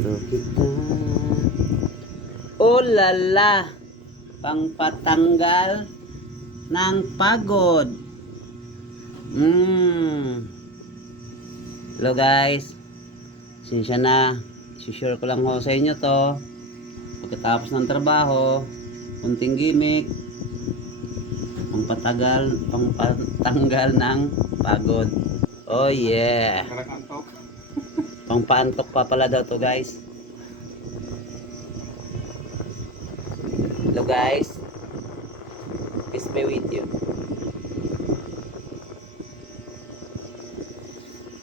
Gusto kita. Oh lala, pangpatanggal ng pagod. Hello guys, sinsya na, share ko lang ho sa inyo to. Pagkatapos ng trabaho, kunting gimmick, pangpatanggal ng pagod. Oh yeah. Pangpaantok pa pala daw to guys. Hello guys, peace be with you.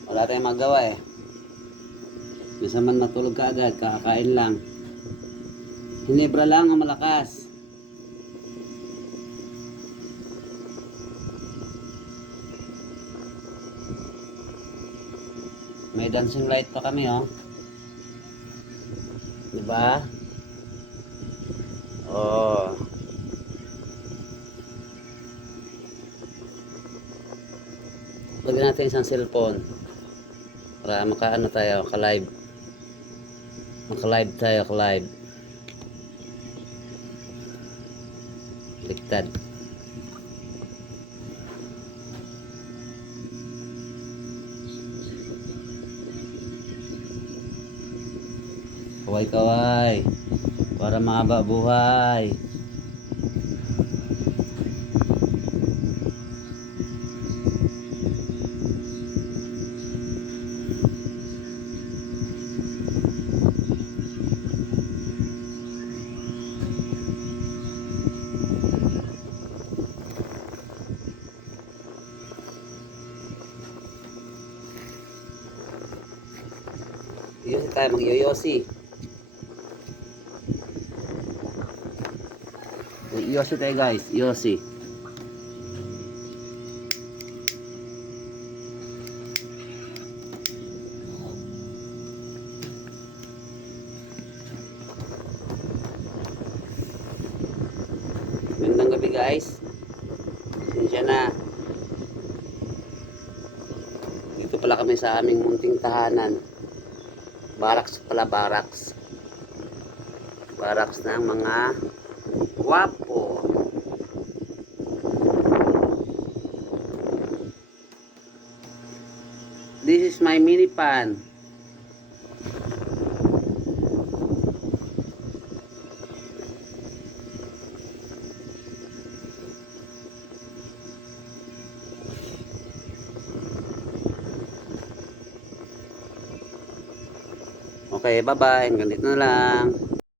Wala tayong magawa eh. Bisa man matulog ka agad, kakakain lang. Hinebra lang ang malakas. May dancing light pa kami oh. Diba? Oh. Lagyan natin isang cellphone para makaano tayo, ka-live. Maka-live tayo, ka-live. Ligtad. Kaway-kaway para mahaba buhay. Yosi tayo, mag-yoyosi. Yosi tayo guys, yosi. Magandang gabi guys. Sinsya na. Dito pala kami sa aming munting tahanan. Barracks pala, barracks. Barracks ng mga guwapo. This is my mini pan. Okay, bye-bye. Hanggang dito na lang.